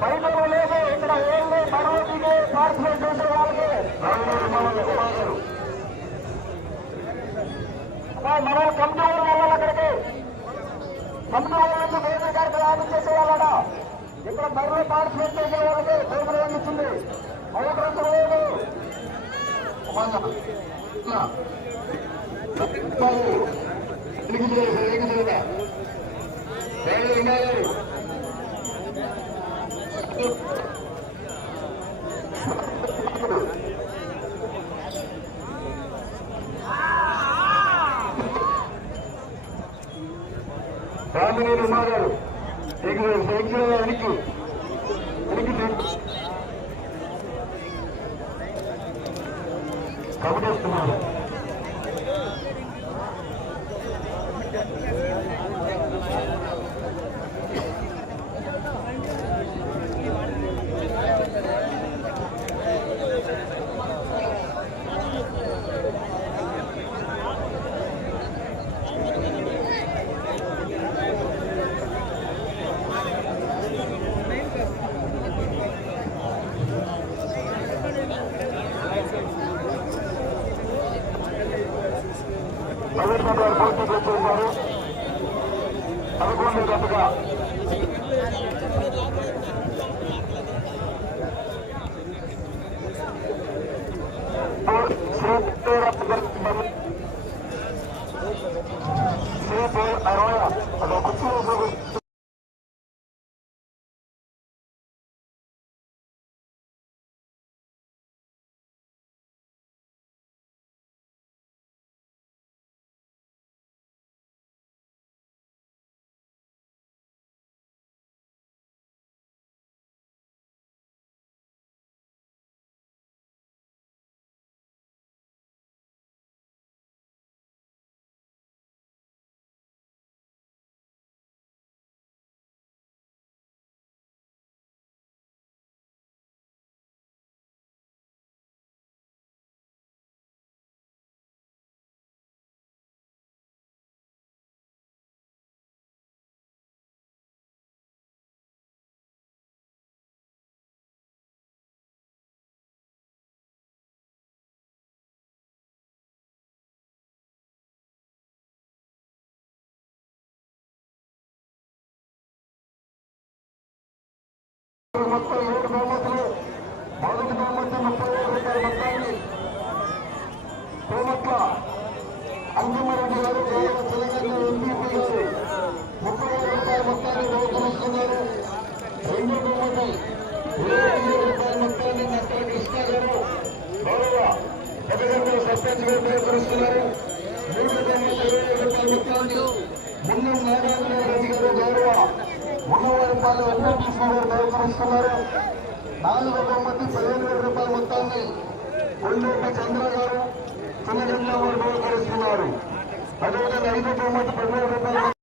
బయట లేదు ఇక్కడ ఓన్లీ బరువు దిగే పార్టిసిపేట్ చేసే వాళ్ళకి మనం కమిటీ వాళ్ళు వెళ్ళాలి అక్కడికి కమిటీ వాళ్ళు వేరే గారికి ఆఫీస్ చేసే వాళ్ళడా ఇక్కడ బరువు పార్టిసిపేట్ చేసే వాళ్ళకి భోజనం ఏమిచ్చింది అవకాశం లేదు రామినేని ఉమాగారు సైకిల్ వెనక్కి. వెనక్కి కబడేస్తున్నారు group మొత్తం ఏడు బహుమతులు. మొదటి బహుమతి ముప్పై ఏడు రూపాయల మొత్తాన్ని కోమట్ల అంజమ్మరెడ్డి గారు కేవలం తెలంగాణ ఎంపీపీ గారు ముప్పై ఏడు రూపాయల మొత్తాన్ని బహుకరిస్తున్నారు రెండో బహుమతి ఇరవై ఐదు రూపాయల మొత్తాన్ని నక్కల కృష్ణ గారు గౌరవ పెద్దగంట సర్పంచ్ గారు బహుకరిస్తున్నారు. మూడు బహుమతి ఇరవై ఐదు రూపాయల మొత్తాన్ని మున్నం నారాయణ రెడ్డి గారు గౌరవ మూడు రూపాయలు ఎంపీటీసీ గారు బహుకరిస్తున్నారు నాలుగు బహుమతి పదిహేను వేల రూపాయల మొత్తాన్ని కొండేటి చంద్ర గారు చిన్నగంగా వారు బహుకరిస్తున్నారు అదేవిధంగా ఐదు బహుమతి పదివేల రూపాయలు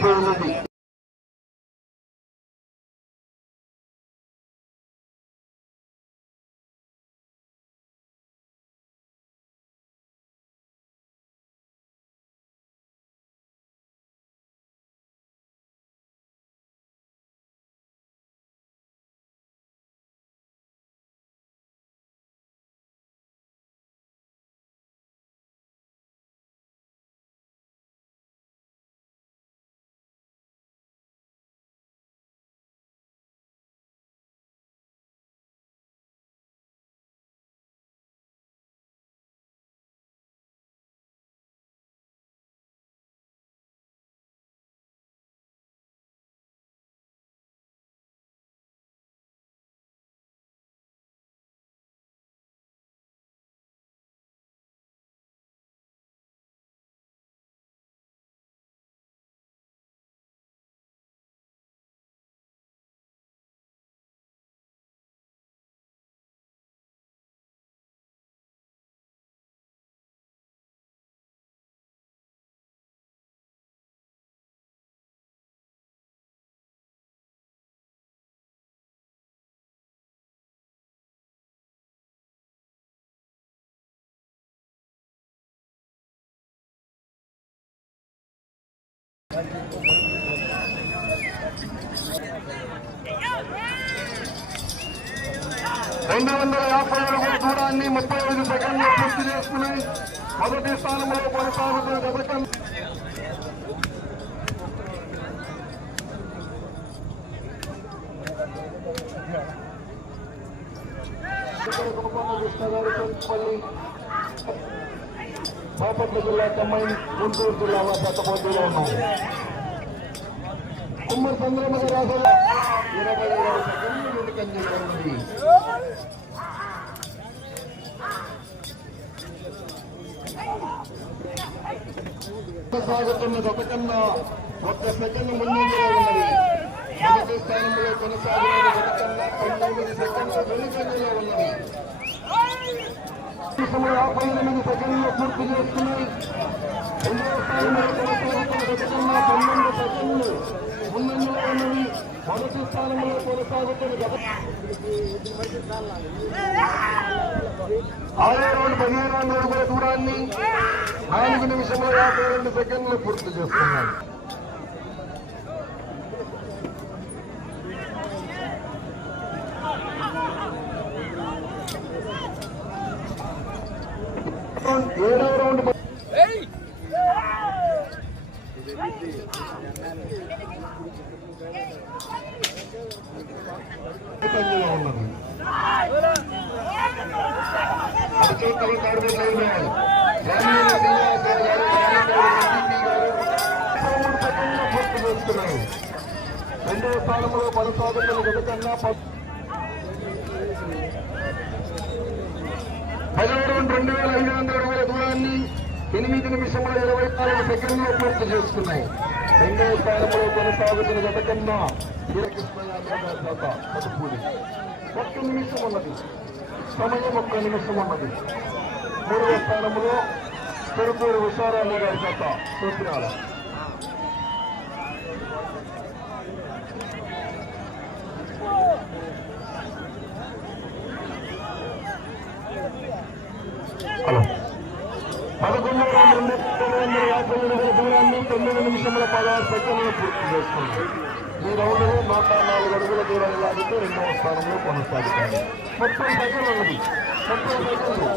pueblo రెండు వందల యాభై అడుగుల దూరాన్ని ముప్పై ఐదు సెకండ్లు పూర్తి చేసుకుని మొదటి స్థానంలో కొనసాగుతున్న పథకం బాపట్ల జిల్లా తమ్మై గుంటూరు జిల్లా గత పోటీలో ఉన్నాయి కుమ్మరి చంద్రమ్మ రాజు ఇరవై ఏడు సెకండ్లు వెనుకంజలో ఉంది కొనసాగుతున్నది ఒకటన్నా ఒక్క సెకండ్ ముందంజలో ఉన్నది. మొదటి స్థానంలో కొనసాగుతున్నది ఒకటన్నా పంతొమ్మిది సెకండ్ల వెనుకంజలో ఉన్నది. యాభై ఎనిమిది సెకండ్లు పూర్తి చేస్తున్నాయి పన్నెండు సెకండ్లు ముందంజలో మొదటి స్థానంలో కొనసాగుతున్న ఆరో పదిహేను అడుగుల దూరాన్ని. నాలుగు నిమిషంలో యాభై రెండు సెకండ్లు పూర్తి చేస్తున్నాయి ఏడవ రౌండ్ పంజంలో ఉన్నది అత్యుత్తమ కార్మిక లైన్ గ్రామీణ శ్రీనివాసరావు గారు, రామేశ్వరం గారు, మూడు సెకండ్లు పూర్తి చేస్తున్నాయి రెండవ స్థానంలో కొనసాగుతున్న గత కన్నా రెండు వేల ఐదు వందల అడుగుల దూరాన్ని ఎనిమిది నిమిషముల ఇరవై నాలుగు సెకండ్లో పూర్తి చేసుకున్నాయి. రెండవ స్థానంలో కొనసాగుతున్న గత కన్నా ఒక్క నిమిషం ఉన్నది. సమయం ఒక్క నిమిషం ఉన్నది. మూడవ స్థానంలో తిరుపూరు ఉషారాణి గారి జత సూత్రాల హలో పదకొండు రెండు రెండు వందల యాభై ఎనిమిది దూరాన్ని తొమ్మిది నిమిషముల పదహారు సెకండ్లు పూర్తి చేస్తుంది ఈ రౌండ్లో నూట నాలుగు అడుగుల దూరాన్ని లాగితే రెండవ స్థానంలో కొనసాగుతుంది ముప్పై సెకండ్లు ఉన్నది ముప్పై సెకండ్లు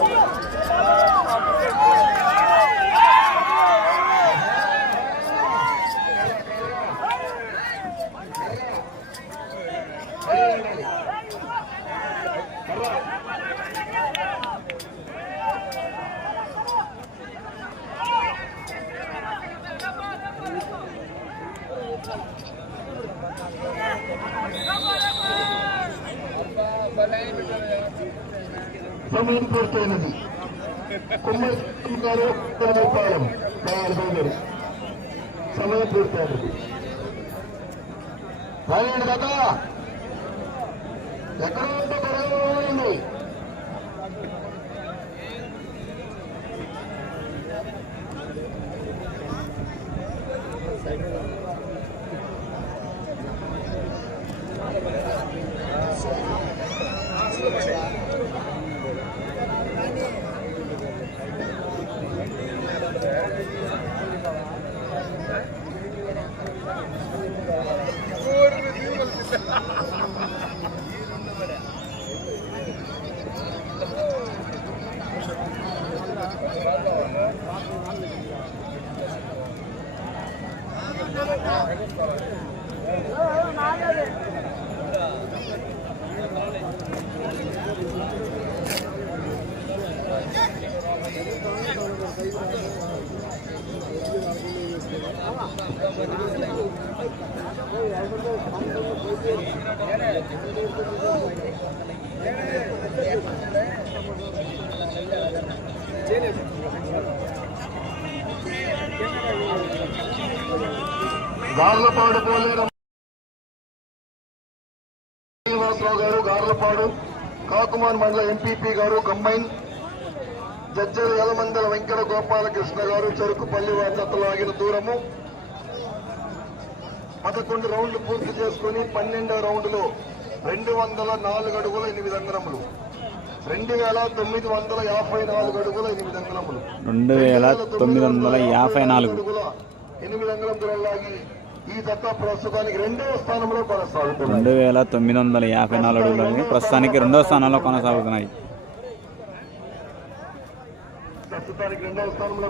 సమయం పూర్తయినది కుమ్మరి గారు రూపాయలు గారు సమయం పూర్తయినది రాయండి కదా ఎక్కడ ఉంటే గార్లపాడు పోలేరం. శ్రీనివాసరావు గారు గార్లపాడు కాకుమాన్ మండల ఎంపీపీ గారు కంబైన్. జడ్జల యలమందల వెంకట గోపాలకృష్ణ గారు చెరుకుపల్లి వారి జతలాగిన దూరము. పదకొండు రౌండ్లు పూర్తి చేసుకుని పన్నెండో రౌండ్లో రెండు వందల నాలుగు అడుగుల ఎనిమిది అంగనములు రెండు వేల తొమ్మిది వందల యాభై నాలుగు అడుగుల ఎనిమిది అంగనములు రెండు వేల తొమ్మిది వందల యాభై నాలుగు. అడుగుల ఎనిమిది అంగుళం దూరం రెండవ రెండు వేల తొమ్మిది వందల యాభై నాలుగు అడుగులు ప్రస్తుతానికి రెండో స్థానంలో కొనసాగుతున్నాయి. ప్రస్తుతానికి రెండవ స్థానంలో